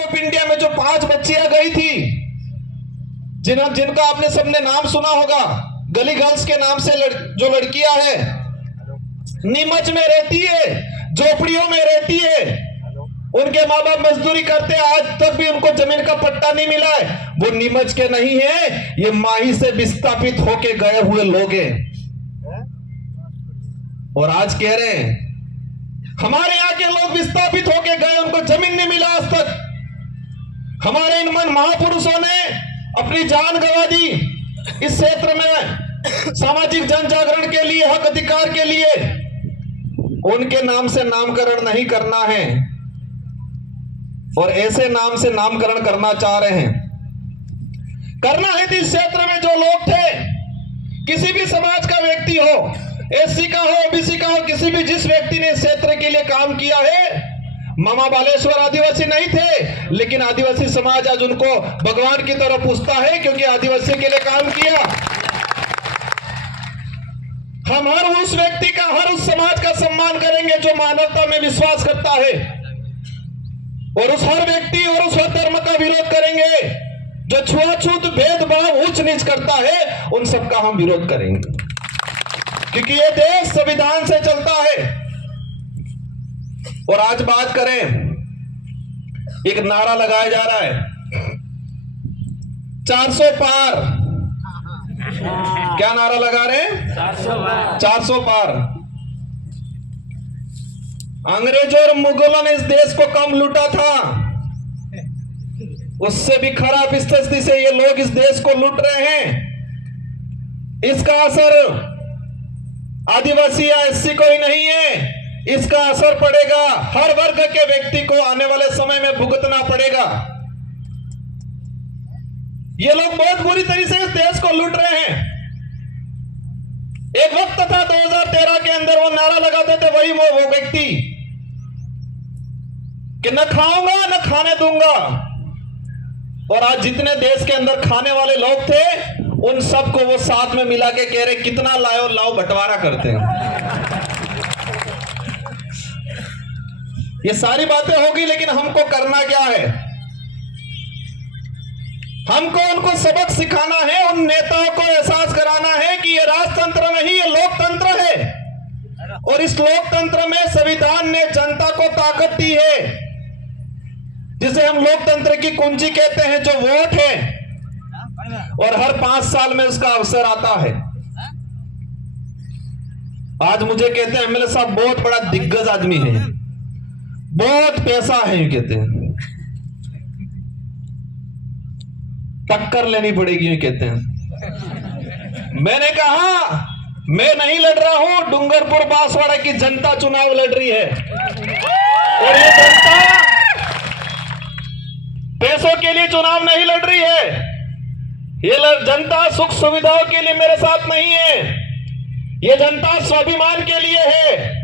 Of India में जो 5 बच्चियां गई थी, जिनका आपने सबने नाम सुना होगा, गली गर्ल्स के नाम से जो लड़कियां हैं, नीमच में रहती है, झोपड़ियों में रहती है, उनके माँ बाप मजदूरी करते हैं, आज तक भी उनको जमीन का पट्टा नहीं मिला है। वो नीमच के नहीं है, ये माही से विस्थापित होके गए हुए लोग हैं। और आज कह रहे हैं हमारे यहाँ के लोग विस्थापित होके गए, उनको जमीन नहीं मिला आज तक। हमारे इन महापुरुषों ने अपनी जान गंवा दी इस क्षेत्र में सामाजिक जन जागरण के लिए, हक अधिकार के लिए। उनके नाम से नामकरण नहीं करना है, और ऐसे नाम से नामकरण करना चाह रहे हैं। करना है तो इस क्षेत्र में जो लोग थे, किसी भी समाज का व्यक्ति हो, एससी का हो, ओबीसी का हो, किसी भी जिस व्यक्ति ने इस क्षेत्र के लिए काम किया है। मामा बालेश्वर आदिवासी नहीं थे, लेकिन आदिवासी समाज आज उनको भगवान की तरह पूछता है, क्योंकि आदिवासी के लिए काम किया। हम हर उस व्यक्ति का, हर उस समाज का सम्मान करेंगे जो मानवता में विश्वास करता है, और उस हर व्यक्ति और उस हर धर्म का विरोध करेंगे जो छुआछूत, भेदभाव, ऊंच नीच करता है। उन सबका हम विरोध करेंगे, क्योंकि ये देश संविधान से चलता है। और आज बात करें, एक नारा लगाया जा रहा है 400 पार। क्या नारा लगा रहे हैं? 400 पार। अंग्रेजों और मुगलों ने इस देश को कम लूटा था, उससे भी खराब स्थिति से ये लोग इस देश को लूट रहे हैं। इसका असर आदिवासी या एससी को ही नहीं है, इसका असर पड़ेगा हर वर्ग के व्यक्ति को, आने वाले समय में भुगतना पड़ेगा। ये लोग बहुत बुरी तरीके से इस देश को लूट रहे हैं। एक वक्त था 2013 के अंदर, वो नारा लगाते थे वही वो व्यक्ति कि न खाऊंगा न खाने दूंगा। और आज जितने देश के अंदर खाने वाले लोग थे, उन सबको वो साथ में मिला के कह रहे कितना लाओ लाओ, बंटवारा करते हैं। ये सारी बातें होगी, लेकिन हमको करना क्या है? हमको उनको सबक सिखाना है, उन नेताओं को एहसास कराना है कि ये राजतंत्र नहीं, ये लोकतंत्र है। और इस लोकतंत्र में संविधान ने जनता को ताकत दी है, जिसे हम लोकतंत्र की कुंजी कहते हैं, जो वोट है। और हर 5 साल में उसका अवसर आता है। आज मुझे कहते हैं एमएलए साहब बहुत बड़ा दिग्गज आदमी है, बहुत पैसा है, ये कहते हैं, टक्कर लेनी पड़ेगी, ये कहते हैं। मैंने कहा मैं नहीं लड़ रहा हूं, डूंगरपुर बांसवाड़ा की जनता चुनाव लड़ रही है। और ये जनता पैसों के लिए चुनाव नहीं लड़ रही है, ये जनता सुख सुविधाओं के लिए मेरे साथ नहीं है, ये जनता स्वाभिमान के लिए है।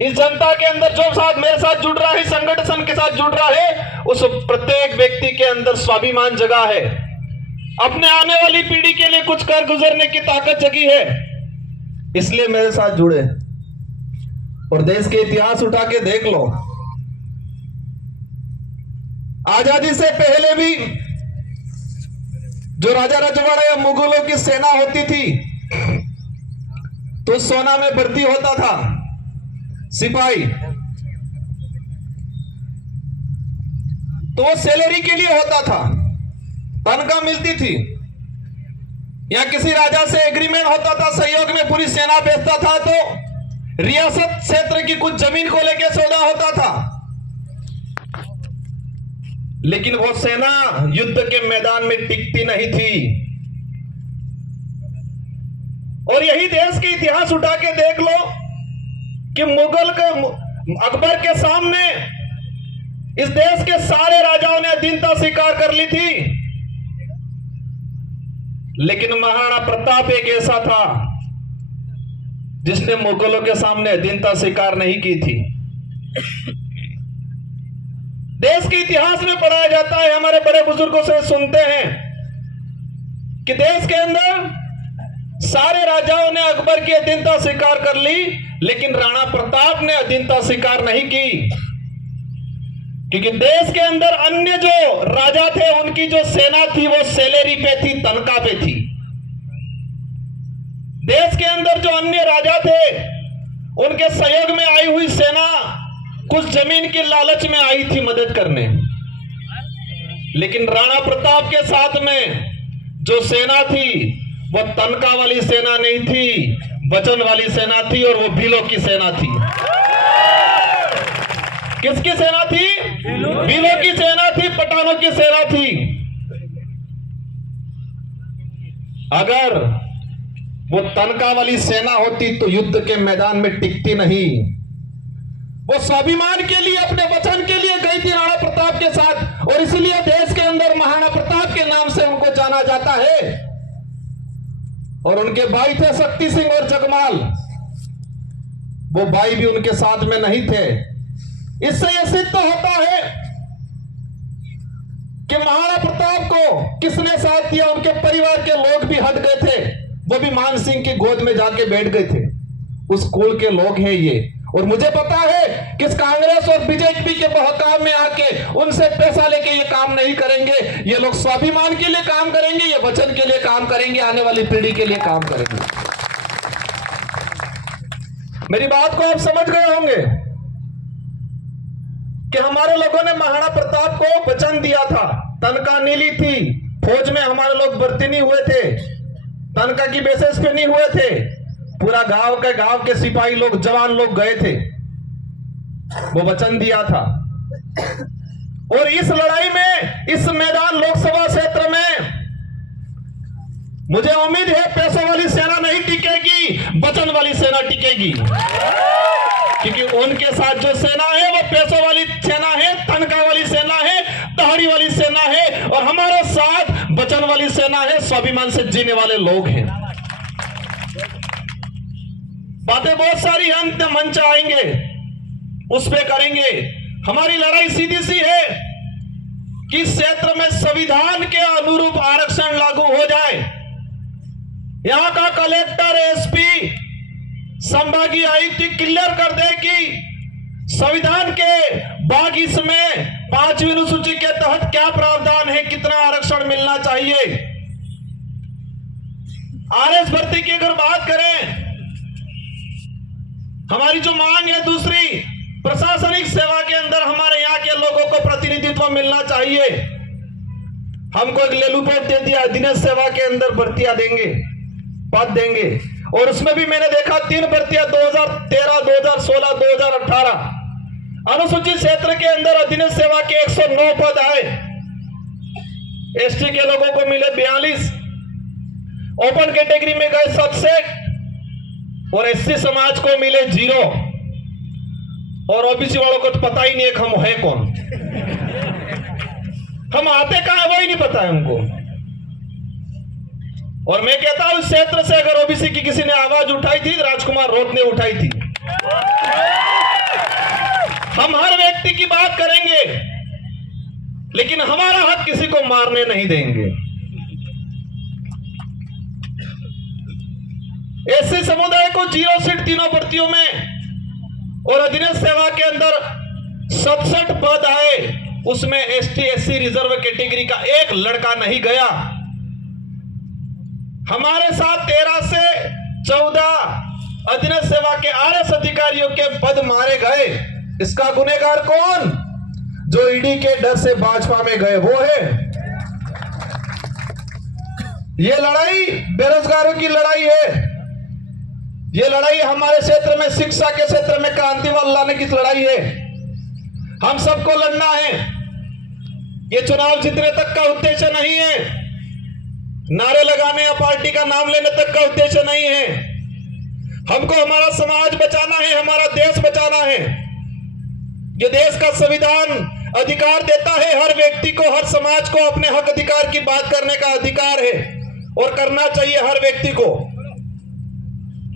इस जनता के अंदर जो साथ मेरे साथ जुड़ रहा है, संगठन के साथ जुड़ रहा है, उस प्रत्येक व्यक्ति के अंदर स्वाभिमान जगा है, अपने आने वाली पीढ़ी के लिए कुछ कर गुजरने की ताकत जगी है, इसलिए मेरे साथ जुड़े। और देश के इतिहास उठा के देख लो, आजादी से पहले भी जो राजा रजवाड़ा या मुगलों की सेना होती थी, तो सोना में भर्ती होता था सिपाही, तो वो सैलरी के लिए होता था, तनख्वाह मिलती थी। या किसी राजा से एग्रीमेंट होता था, सहयोग में पूरी सेना भेजता था, तो रियासत क्षेत्र की कुछ जमीन को लेकर सौदा होता था। लेकिन वो सेना युद्ध के मैदान में टिकती नहीं थी। और यही देश के इतिहास उठा के देख लो कि मुगल के, अकबर के सामने इस देश के सारे राजाओं ने अधीनता स्वीकार कर ली थी, लेकिन महाराणा प्रताप एक ऐसा था जिसने मुगलों के सामने अधीनता स्वीकार नहीं की थी। देश के इतिहास में पढ़ाया जाता है, हमारे बड़े बुजुर्गों से सुनते हैं कि देश के अंदर सारे राजाओं ने अकबर की अधीनता स्वीकार कर ली, लेकिन राणा प्रताप ने अधीनता स्वीकार नहीं की, क्योंकि देश के अंदर अन्य उनकी जो सेना थी वो सैलरी पे थी, तनख्वाह पे थी। देश के अंदर जो अन्य राजा थे उनके सहयोग में आई हुई सेना कुछ जमीन की लालच में आई थी मदद करने, लेकिन राणा प्रताप के साथ में जो सेना थी वो तनख्वाह वाली सेना नहीं थी, वचन वाली सेना थी, और वो भीलों की सेना थी। किसकी सेना थी? भीलों की सेना थी, पठानों की सेना थी। अगर वो तनख्वाह वाली सेना होती तो युद्ध के मैदान में टिकती नहीं। वो स्वाभिमान के लिए, अपने वचन के लिए गई थी राणा प्रताप के साथ, और इसलिए देश के अंदर महाराणा प्रताप के नाम से उनको जाना जाता है। और उनके भाई थे शक्ति सिंह और जगमाल, वो भाई भी उनके साथ में नहीं थे। इससे यह सिद्ध होता है कि महाराणा प्रताप को किसने साथ दिया। उनके परिवार के लोग भी हट गए थे, वो भी मान सिंह की गोद में जाके बैठ गए थे। उस कुल के लोग हैं ये। और मुझे पता है कि इस कांग्रेस और बीजेपी के बहकाव में आके उनसे पैसा लेके ये काम नहीं करेंगे। ये लोग स्वाभिमान के लिए काम करेंगे, ये वचन के लिए काम करेंगे, आने वाली पीढ़ी के लिए काम करेंगे। मेरी बात को आप समझ गए होंगे कि हमारे लोगों ने महाराणा प्रताप को वचन दिया था, तनख्वाह नीली थी, फौज में हमारे लोग भर्ती नहीं हुए थे, तनख्वाह की बेसिस पे नहीं हुए थे, पूरा गांव के सिपाही लोग, जवान लोग गए थे, वो वचन दिया था। और इस लड़ाई में, इस मैदान लोकसभा क्षेत्र में मुझे उम्मीद है पैसों वाली सेना नहीं टिकेगी, वचन वाली सेना टिकेगी। क्योंकि उनके साथ जो सेना है वो पैसों वाली सेना है, तनख्वाह वाली सेना है, दहाड़ी वाली सेना है, और हमारे साथ वचन वाली सेना है, स्वाभिमान से जीने वाले लोग हैं। बातें बहुत सारी अंत मंच आएंगे, उस पे करेंगे। हमारी लड़ाई सीधी सी है कि क्षेत्र में संविधान के अनुरूप आरक्षण लागू हो जाए। यहां का कलेक्टर, एसपी, संभागीय आयुक्त क्लियर कर दे कि संविधान के भाग इसमें 5वीं अनुसूची के तहत क्या प्रावधान है, कितना आरक्षण मिलना चाहिए। आरएस भर्ती की अगर बात करें, हमारी जो मांग है दूसरी, प्रशासनिक सेवा के अंदर हमारे यहाँ के लोगों को प्रतिनिधित्व मिलना चाहिए। हमको एक लेलूपेट दे दिया, दिनेश सेवा के अंदर भर्तियां देंगे, पद देंगे, और उसमें भी मैंने देखा 3 भर्तियां 2013, 2016, 2018। अनुसूचित क्षेत्र के अंदर अधिनियम सेवा के 109 पद आए, एसटी के लोगों को मिले 42, ओपन कैटेगरी में गए 67, और एससी समाज को मिले 0, और ओबीसी वालों को तो पता ही नहीं है कि हम है कौन, हम आते कहां है वो ही नहीं पता है उनको। और मैं कहता हूं इस क्षेत्र से अगर ओबीसी की किसी ने आवाज उठाई थी, राजकुमार रोत ने उठाई थी। हम हर व्यक्ति की बात करेंगे, लेकिन हमारा हक किसी को मारने नहीं देंगे। एससी समुदाय को 0 सीट तीनों भर्तियों में, और अधिनियम सेवा के अंदर 67 पद आए, उसमें एसटी एससी रिजर्व कैटेगरी का एक लड़का नहीं गया। हमारे साथ 13 से 14 अधिनियम सेवा के आरएस अधिकारियों के पद मारे गए। इसका गुनहगार कौन? जो ईडी के डर से भाजपा में गए वो है। ये लड़ाई बेरोजगारों की लड़ाई है। ये लड़ाई हमारे क्षेत्र में, शिक्षा के क्षेत्र में क्रांति लाने की लड़ाई है। हम सबको लड़ना है। ये चुनाव जीतने तक का उद्देश्य नहीं है, नारे लगाने या पार्टी का नाम लेने तक का उद्देश्य नहीं है। हमको हमारा समाज बचाना है, हमारा देश बचाना है। ये देश का संविधान अधिकार देता है हर व्यक्ति को, हर समाज को अपने हक अधिकार की बात करने का अधिकार है, और करना चाहिए हर व्यक्ति को।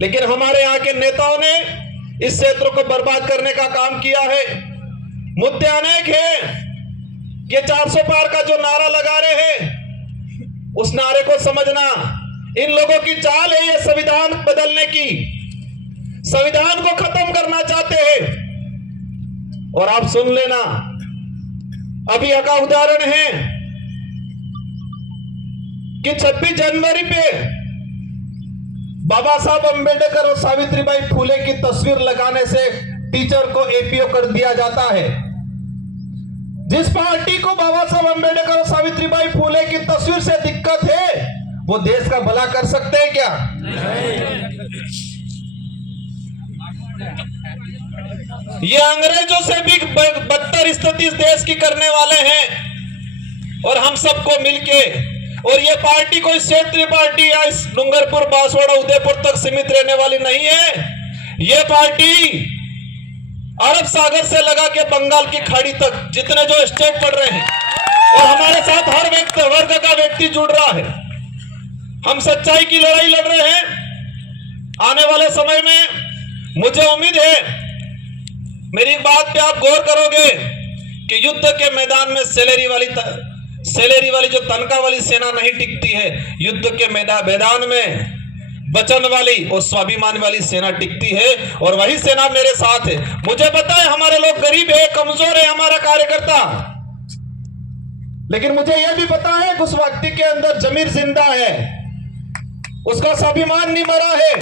लेकिन हमारे यहाँ के नेताओं ने इस क्षेत्र को बर्बाद करने का काम किया है। मुद्दे अनेक हैं। ये 400 पार का जो नारा लगा रहे हैं, उस नारे को समझना। इन लोगों की चाल है ये संविधान बदलने की, संविधान को खत्म करना चाहते हैं। और आप सुन लेना, अभी का उदाहरण है कि 26 जनवरी पे बाबा साहब अंबेडकर और सावित्रीबाई फुले की तस्वीर लगाने से टीचर को एपीओ कर दिया जाता है। जिस पार्टी को बाबा साहब अंबेडकर और सावित्रीबाई फुले की तस्वीर से दिक्कत है, वो देश का भला कर सकते हैं क्या? ये अंग्रेजों से भी बदतर स्थिति इस देश की करने वाले हैं। और हम सबको मिलके, और ये पार्टी कोई क्षेत्रीय पार्टी या इस डूंगरपुर, बांसवाड़ा, उदयपुर तक सीमित रहने वाली नहीं है। ये पार्टी अरब सागर से लगा के बंगाल की खाड़ी तक जितने जो स्टेट पड़ रहे हैं, और हमारे साथ हर वर्ग का व्यक्ति जुड़ रहा है। हम सच्चाई की लड़ाई लड़ रहे हैं। आने वाले समय में मुझे उम्मीद है, मेरी बात पे आप गौर करोगे कि युद्ध के मैदान में सैलरी वाली जो तनख्वाह वाली सेना नहीं टिकती है, युद्ध के मैदान में वचन वाली और स्वाभिमान वाली सेना टिकती है। और वही सेना मेरे साथ है। मुझे पता है हमारे लोग गरीब है, कमजोर है हमारा कार्यकर्ता, लेकिन मुझे यह भी पता है कि उस व्यक्ति के अंदर जमीर जिंदा है, उसका स्वाभिमान नहीं मरा है।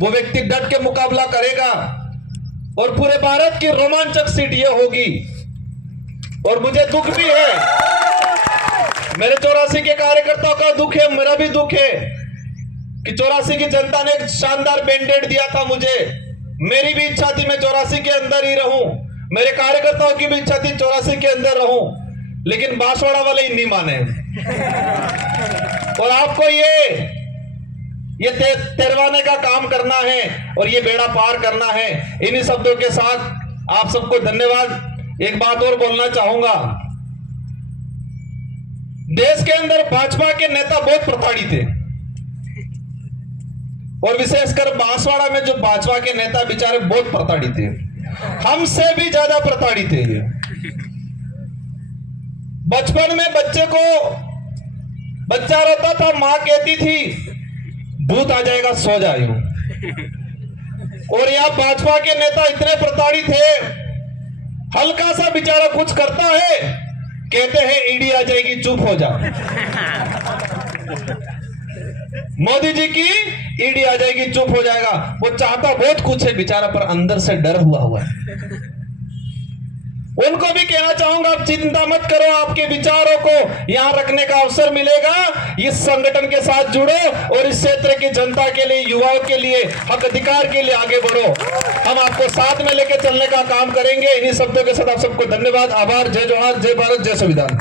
वो व्यक्ति डट के मुकाबला करेगा और पूरे भारत की रोमांचक सीट ये होगी। और मुझे दुख भी है, मेरे 84 के कार्यकर्ताओं का दुख है, मेरा भी दुख है कि 84 की जनता ने एक शानदार मैंडेट दिया था मुझे। मेरी भी इच्छा थी मैं 84 के अंदर ही रहूं, मेरे कार्यकर्ताओं की भी इच्छा थी 84 के अंदर रहूं, लेकिन बांसवाड़ा वाले ही नहीं माने। और आपको ये तेरवाने का काम करना है और ये बेड़ा पार करना है। इन्हीं शब्दों के साथ आप सबको धन्यवाद। एक बात और बोलना चाहूंगा, देश के अंदर भाजपा के नेता बहुत प्रताड़ित थे, और विशेषकर बांसवाड़ा में जो भाजपा के नेता बेचारे बहुत प्रताड़ित थे, हमसे भी ज्यादा प्रताड़ित थे। बचपन में बच्चा रोता था, मां कहती थी भूत आ जाएगा सो जाओ। और यहां भाजपा के नेता इतने प्रताड़ित है, हल्का सा बेचारा कुछ करता है कहते हैं ईडी आ जाएगी चुप हो जा। मोदी जी की ईडी आ जाएगी चुप हो जाएगा। वो चाहता बहुत कुछ है बेचारा, पर अंदर से डर हुआ है। उनको भी कहना चाहूंगा, आप चिंता मत करो, आपके विचारों को यहां रखने का अवसर मिलेगा। इस संगठन के साथ जुड़ो और इस क्षेत्र की जनता के लिए, युवाओं के लिए, हक अधिकार के लिए आगे बढ़ो। हम आपको साथ में लेकर चलने का काम करेंगे। इन्हीं शब्दों के साथ आप सबको धन्यवाद, आभार। जय जोहार, जय भारत, जय संविधान।